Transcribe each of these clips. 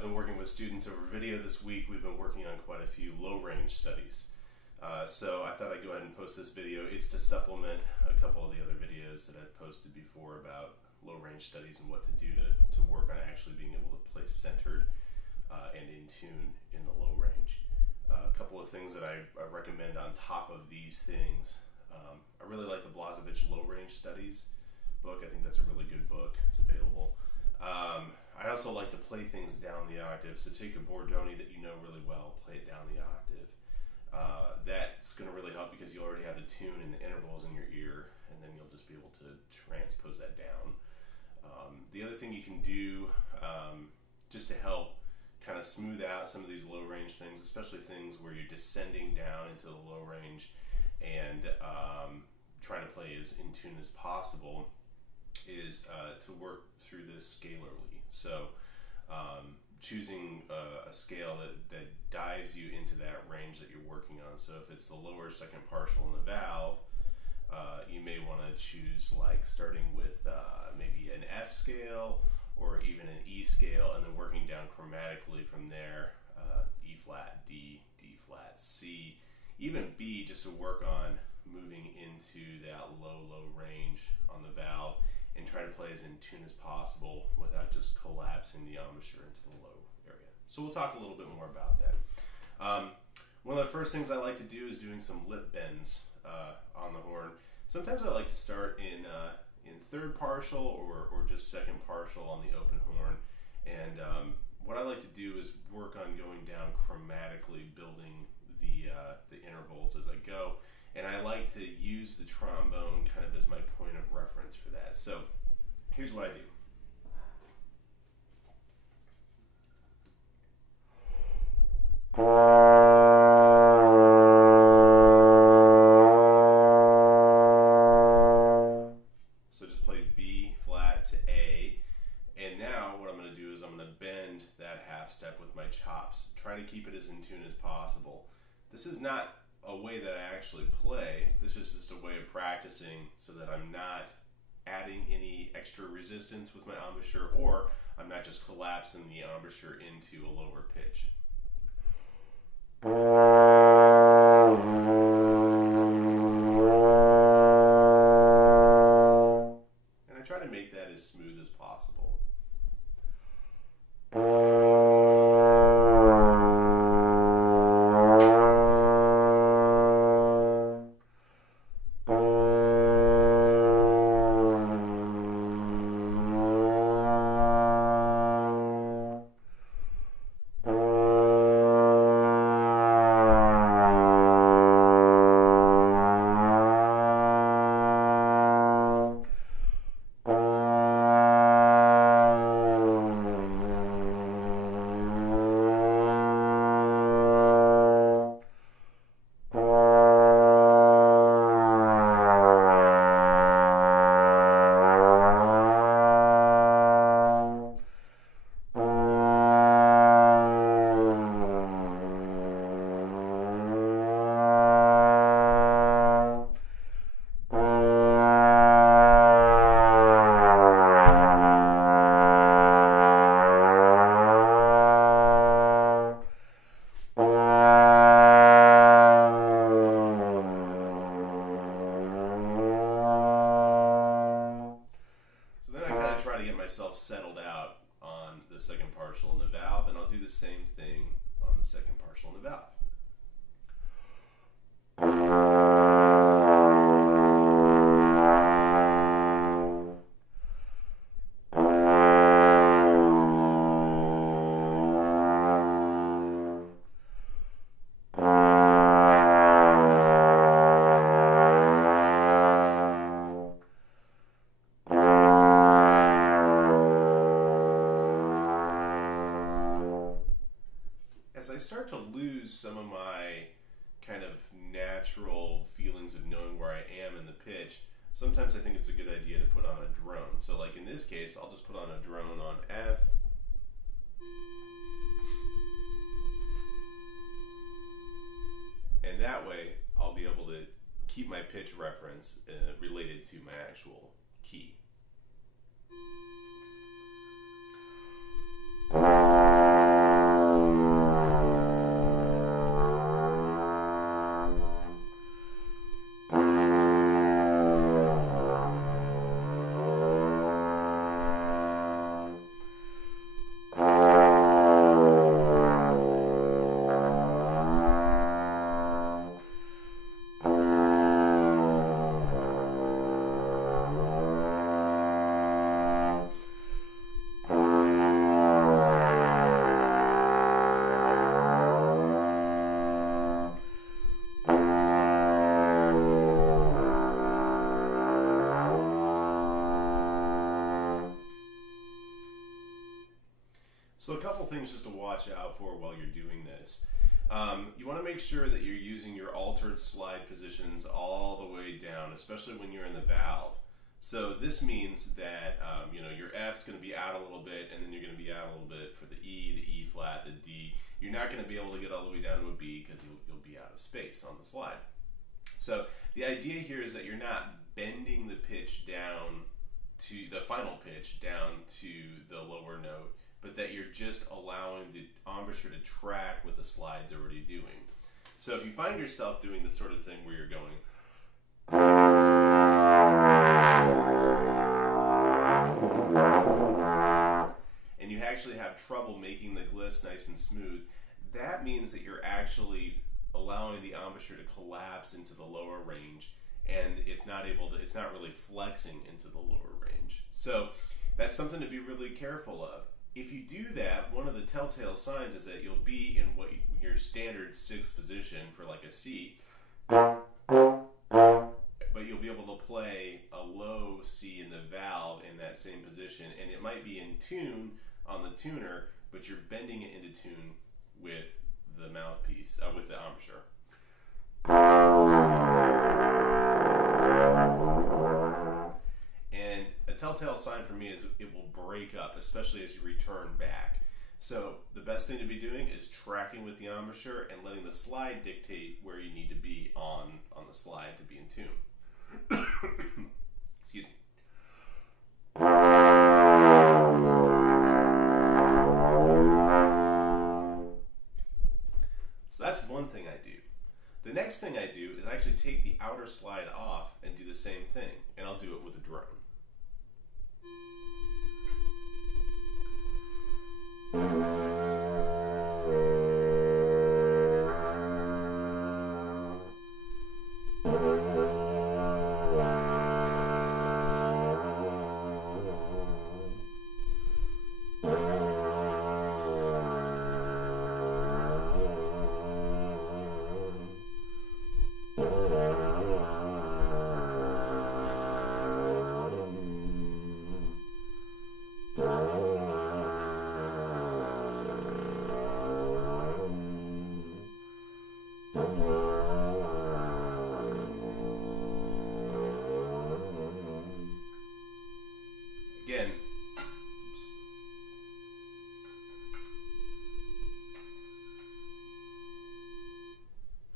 I've been working with students over video this week. We've been working on quite a few low-range studies. So I thought I'd go ahead and post this video. It's to supplement a couple of the other videos that I've posted before about low-range studies and what to do to work on actually being able to play centered and in tune in the low range. A couple of things that I recommend on top of these things. I really like the Blazevich Low Range Studies book. I think that's a really good book. It's available. I also like to play things down the octave. So take a Bordoni that you know really well, play it down the octave. That's going to really help because you already have the tune and the intervals in your ear, and then you'll just be able to transpose that down. The other thing you can do just to help kind of smooth out some of these low range things, especially things where you're descending down into the low range and trying to play as in tune as possible, is to work through this scalarly. So choosing a scale that dives you into that range that you're working on. So if it's the lower second partial in the valve, you may want to choose like starting with maybe an F scale or even an E scale, and then working down chromatically from there, E flat, D, D flat, C, even B, just to work on moving into that low range on the valve and try to play as in tune as possible without just collapsing the embouchure into the low area. So we'll talk a little bit more about that. One of the first things I like to do is doing some lip bends on the horn. Sometimes I like to start in third partial or just second partial on the open horn. And what I like to do is work on going down chromatically, building the intervals as I go. And I like to use the trombone kind of as my point of reference for that. So here's what I do. So just play B flat to A. And now what I'm going to do is I'm going to bend that half step with my chops, try to keep it as in tune as possible. This is not a way that I actually play. This is just a way of practicing so that I'm not adding any extra resistance with my embouchure, or I'm not just collapsing the embouchure into a lower pitch. And I try to make that as smooth as possible. Settled out on the second partial in the valve, and I'll do the same thing on the second partial in the valve. As I start to lose some of my kind of natural feelings of knowing where I am in the pitch, sometimes I think it's a good idea to put on a drone. So like in this case, I'll just put on a drone on F. And that way, I'll be able to keep my pitch reference related to my actual key. So a couple things just to watch out for while you're doing this. You want to make sure that you're using your altered slide positions all the way down, especially when you're in the valve. So this means that your F's going to be out a little bit, and then you're going to be out a little bit for the E flat, the D. You're not going to be able to get all the way down to a B because you'll be out of space on the slide. So the idea here is that you're not bending the pitch down to the final pitch down to the lower note, but that you're just allowing the embouchure to track what the slide's already doing. So if you find yourself doing the sort of thing where you're going and you actually have trouble making the gliss nice and smooth, that means that you're actually allowing the embouchure to collapse into the lower range, and it's not really flexing into the lower range. So that's something to be really careful of. If you do that, one of the telltale signs is that you'll be in your standard sixth position for like a C, but you'll be able to play a low C in the valve in that same position, and it might be in tune on the tuner, but you're bending it into tune with the mouthpiece, with the embouchure. And a telltale sign for me is it will break up, especially as you return back. So the best thing to be doing is tracking with the embouchure and letting the slide dictate where you need to be on the slide to be in tune. Excuse me. So that's one thing I do. The next thing I do is actually take the outer slide off and do the same thing, and I'll do it with a drone.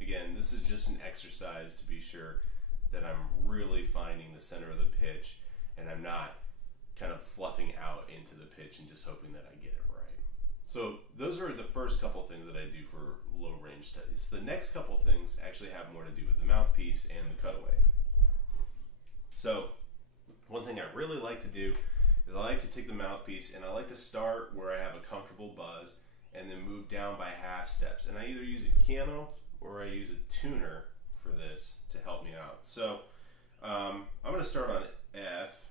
Again, this is just an exercise to be sure that I'm really finding the center of the pitch and I'm not kind of fluffing out into the pitch and just hoping that I get it right. So those are the first couple things that I do for low range studies. The next couple things actually have more to do with the mouthpiece and the cutaway. So one thing I really like to do is I like to take the mouthpiece and I like to start where I have a comfortable buzz and then move down by half steps. And I either use a piano or I use a tuner for this to help me out. So I'm going to start on F.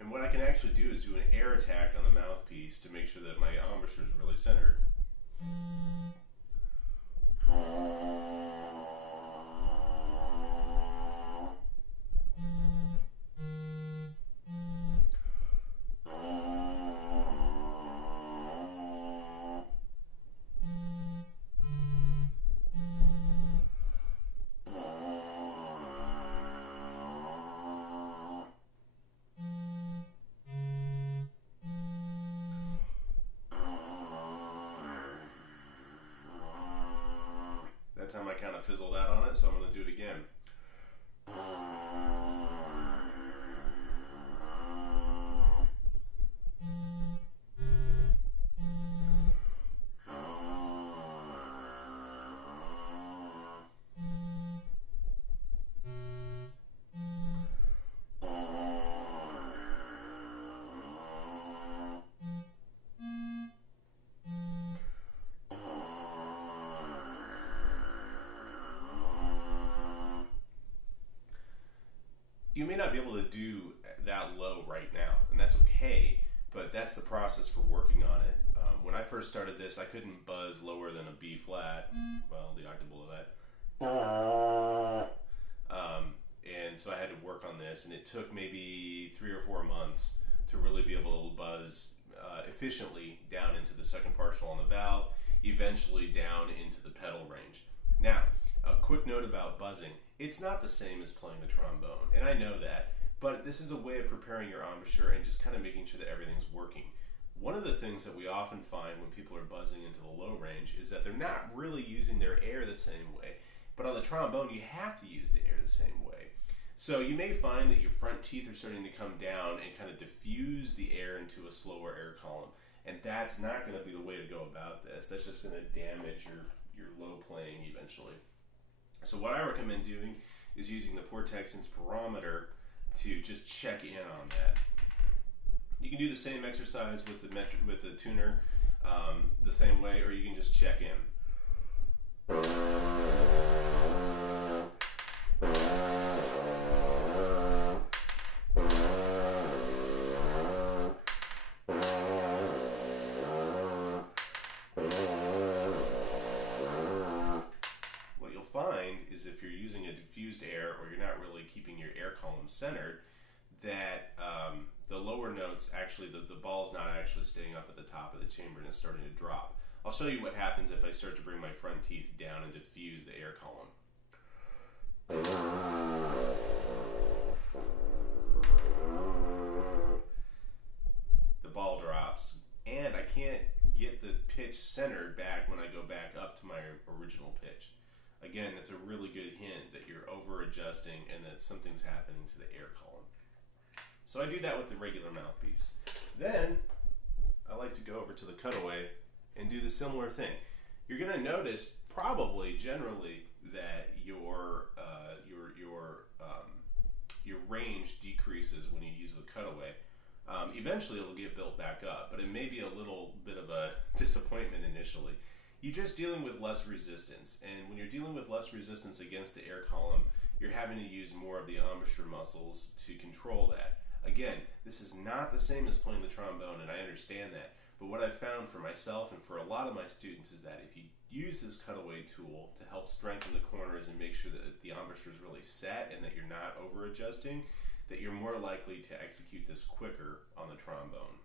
And what I can actually do is do an air attack on the mouthpiece to make sure that my embouchure is really centered. That time I kind of fizzled out on it, so I'm going to do it again. You may not be able to do that low right now, and that's okay, but that's the process for working on it. When I first started this, I couldn't buzz lower than a B flat, well, the octave below that. And so I had to work on this, and it took maybe 3 or 4 months to really be able to buzz efficiently down into the second partial on the valve, eventually down into the pedal range. Now, a quick note about buzzing. It's not the same as playing the trombone, and I know that, but this is a way of preparing your embouchure and just kind of making sure that everything's working. One of the things that we often find when people are buzzing into the low range is that they're not really using their air the same way, but on the trombone you have to use the air the same way. So you may find that your front teeth are starting to come down and kind of diffuse the air into a slower air column, and that's not going to be the way to go about this. That's just going to damage your low playing eventually. So what I recommend doing is using the Portex Inspirometer to just check in on that. You can do the same exercise with the tuner the same way, or you can just check in. What you'll find is if you're using a diffused air, or you're not really keeping your air column centered, that the lower notes, actually the ball's not actually staying up at the top of the chamber and it's starting to drop. I'll show you what happens if I start to bring my front teeth down and diffuse the air column. The ball drops, and I can't get the pitch centered back when I go back up to my original pitch. Again, that's a really good hint that you're over adjusting and that something's happening to the air column. So I do that with the regular mouthpiece. Then I like to go over to the Cutaway and do the similar thing. You're going to notice probably generally that your range decreases when you use the Cutaway. Eventually it'll get built back up, but it may be a little bit of a disappointment initially. You're just dealing with less resistance, and when you're dealing with less resistance against the air column, you're having to use more of the embouchure muscles to control that. Again, this is not the same as playing the trombone, and I understand that, but what I've found for myself and for a lot of my students is that if you use this Cutaway tool to help strengthen the corners and make sure that the embouchure is really set and that you're not over adjusting, that you're more likely to execute this quicker on the trombone.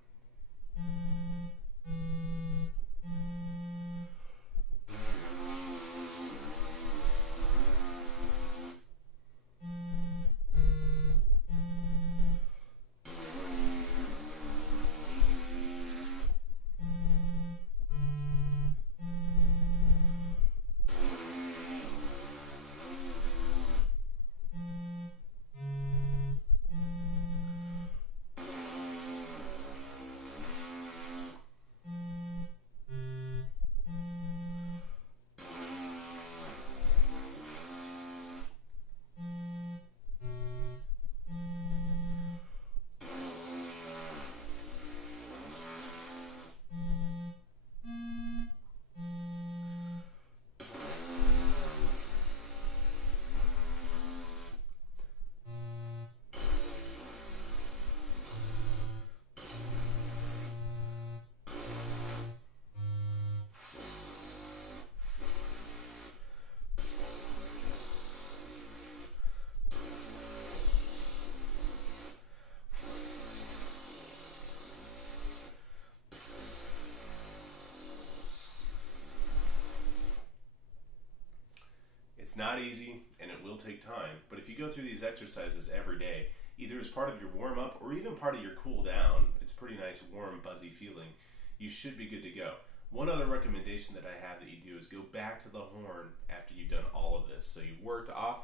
It's not easy, and it will take time, but if you go through these exercises every day, either as part of your warm-up or even part of your cool-down, it's a pretty nice, warm, buzzy feeling, you should be good to go. One other recommendation that I have that you do is go back to the horn after you've done all of this. So you've worked off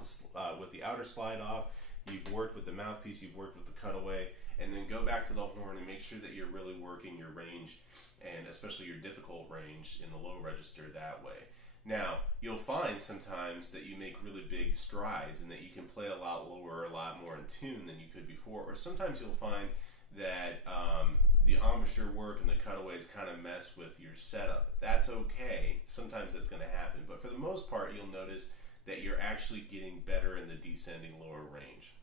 with the outer slide off, you've worked with the mouthpiece, you've worked with the Cutaway, and then go back to the horn and make sure that you're really working your range, and especially your difficult range in the low register that way. Now, you'll find sometimes that you make really big strides and that you can play a lot lower, a lot more in tune than you could before, or sometimes you'll find that the embouchure work and the cutaways kind of mess with your setup. That's okay. Sometimes that's going to happen, but for the most part, you'll notice that you're actually getting better in the descending lower range.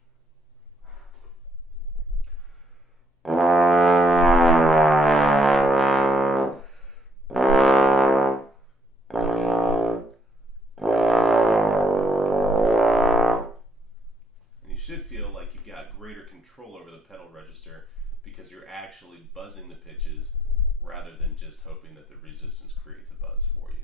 register, because you're actually buzzing the pitches rather than just hoping that the resistance creates a buzz for you.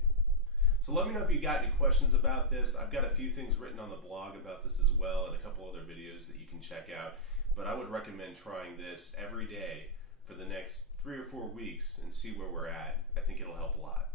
So let me know if you got any questions about this. I've got a few things written on the blog about this as well, and a couple other videos that you can check out. But I would recommend trying this every day for the next 3 or 4 weeks and see where we're at. I think it'll help a lot.